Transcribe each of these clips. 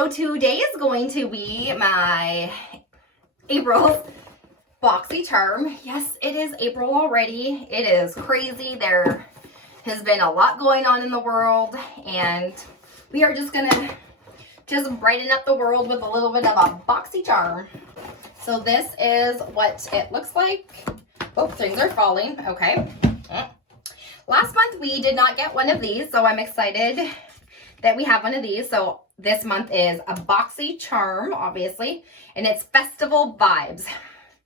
So today is going to be my April Boxycharm. Yes, it is April already. It is crazy. There has been a lot going on in the world, and we are just gonna brighten up the world with a little bit of a Boxycharm. So this is what it looks like. Oh, things are falling. Okay. Last month we did not get one of these, so I'm excited that we have one of these. So this month is a Boxycharm, obviously, and it's festival vibes.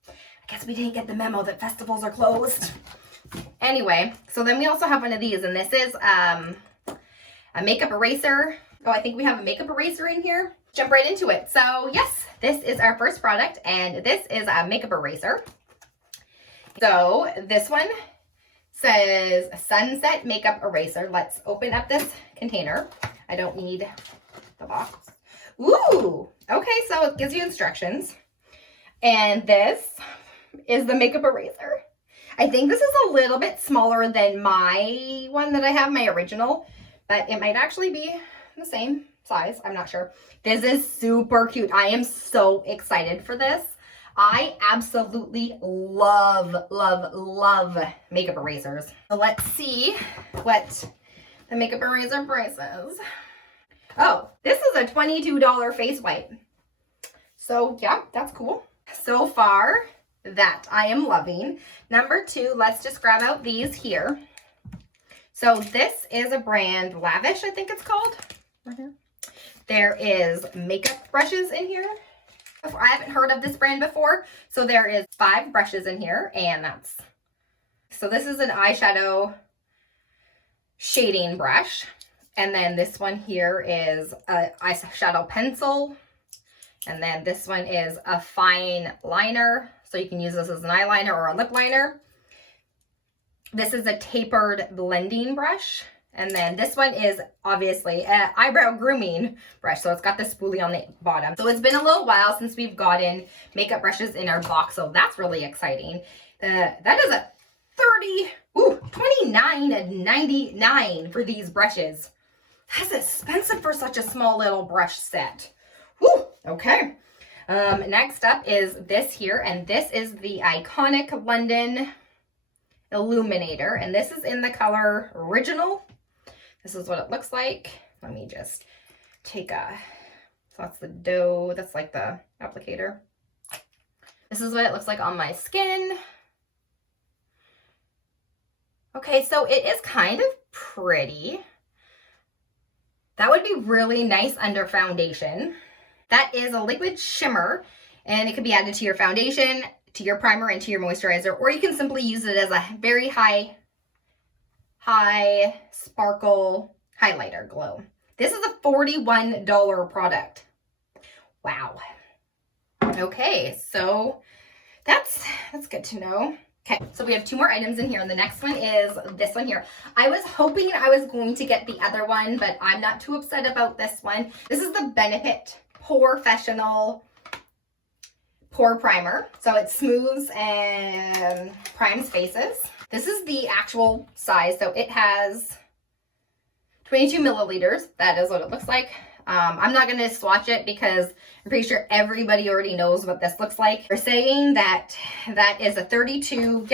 I guess we didn't get the memo that festivals are closed. Anyway, so then we also have one of these, and this is a makeup eraser. Oh, I think we have a makeup eraser in here. Jump right into it. So yes, this is our first product, and this is a makeup eraser. So this one says Sunset Makeup Eraser. Let's open up this container. I don't need the box. Ooh, okay, so it gives you instructions. And this is the makeup eraser. I think this is a little bit smaller than my one that I have, my original, but it might actually be the same size. I'm not sure. This is super cute. I am so excited for this. I absolutely love, love, love makeup erasers. So let's see what the makeup eraser price is. Oh, this is a $22 face wipe. So yeah, that's cool. So far, that I am loving. Number two, let's just grab out these here. So this is a brand, Lavish, I think it's called. Right here. There is makeup brushes in here. I haven't heard of this brand before. So there is 5 brushes in here, and so this is an eyeshadow shading brush. And then this one here is a eyeshadow pencil. And then this one is a fine liner. So you can use this as an eyeliner or a lip liner. This is a tapered blending brush. And then this one is obviously an eyebrow grooming brush. So it's got the spoolie on the bottom. So it's been a little while since we've gotten makeup brushes in our box. So that's really exciting. That is a $29.99 for these brushes. That's expensive for such a small little brush set. Whew, okay. Next up is this here, and this is the iconic London Illuminator, and this is in the color Original. This is what it looks like. Let me just take so that's the dough, that's like the applicator. This is what it looks like on my skin. Okay, so it is kind of pretty. That would be really nice under foundation. That is a liquid shimmer, and it could be added to your foundation, to your primer, and to your moisturizer, or you can simply use it as a very high sparkle highlighter glow. This is a $41 product. Wow. Okay, so that's good to know. Okay, so we have 2 more items in here, and the next one is this one here. I was hoping I was going to get the other one, but I'm not too upset about this one. This is the Benefit Pore Fessianal Pore Primer. So it smooths and primes faces. This is the actual size, so it has 22 milliliters. That is what it looks like. I'm not going to swatch it because I'm pretty sure everybody already knows what this looks like. They're saying that is a $32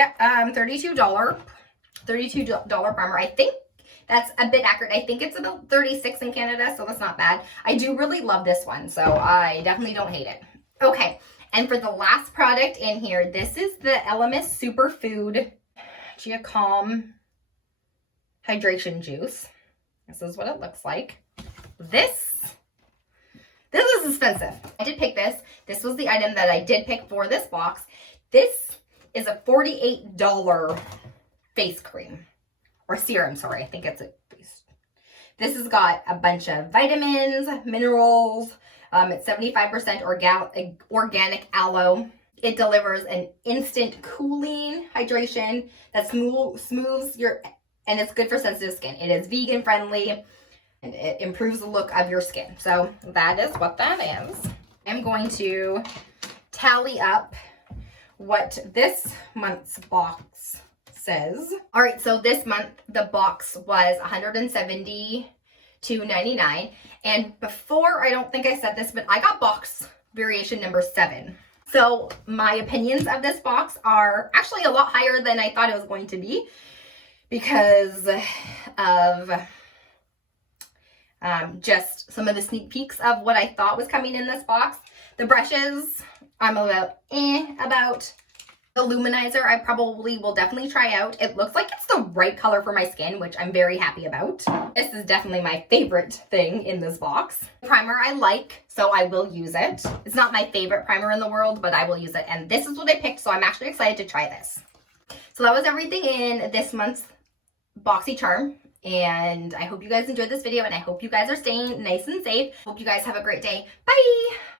primer. I think that's a bit accurate. I think it's about 36 in Canada, so that's not bad. I do really love this one, so I definitely don't hate it. Okay, and for the last product in here, this is the Elemis Superfood Calm Hydration Juice. This is what it looks like. This is expensive. I did pick this. This was the item that I did pick for this box. This is a $48 face cream. Or serum, sorry. I think it's this has got a bunch of vitamins, minerals. It's 75% organic aloe. It delivers an instant cooling hydration that smooths your, and it's good for sensitive skin. It is vegan friendly, and it improves the look of your skin. So that is what that is. I'm going to tally up what this month's box says. All right, so this month the box was $170 $2.99. And before, I don't think I said this, but I got box variation number 7. So my opinions of this box are actually a lot higher than I thought it was going to be because of just some of the sneak peeks of what I thought was coming in this box. The brushes, I'm about. The Illuminizer, I probably will definitely try out. It looks like it's the right color for my skin, which I'm very happy about. This is definitely my favorite thing in this box. Primer I like, so I will use it. It's not my favorite primer in the world, but I will use it. And this is what I picked, so I'm actually excited to try this. So that was everything in this month's Boxycharm. And I hope you guys enjoyed this video, and I hope you guys are staying nice and safe. Hope you guys have a great day. Bye!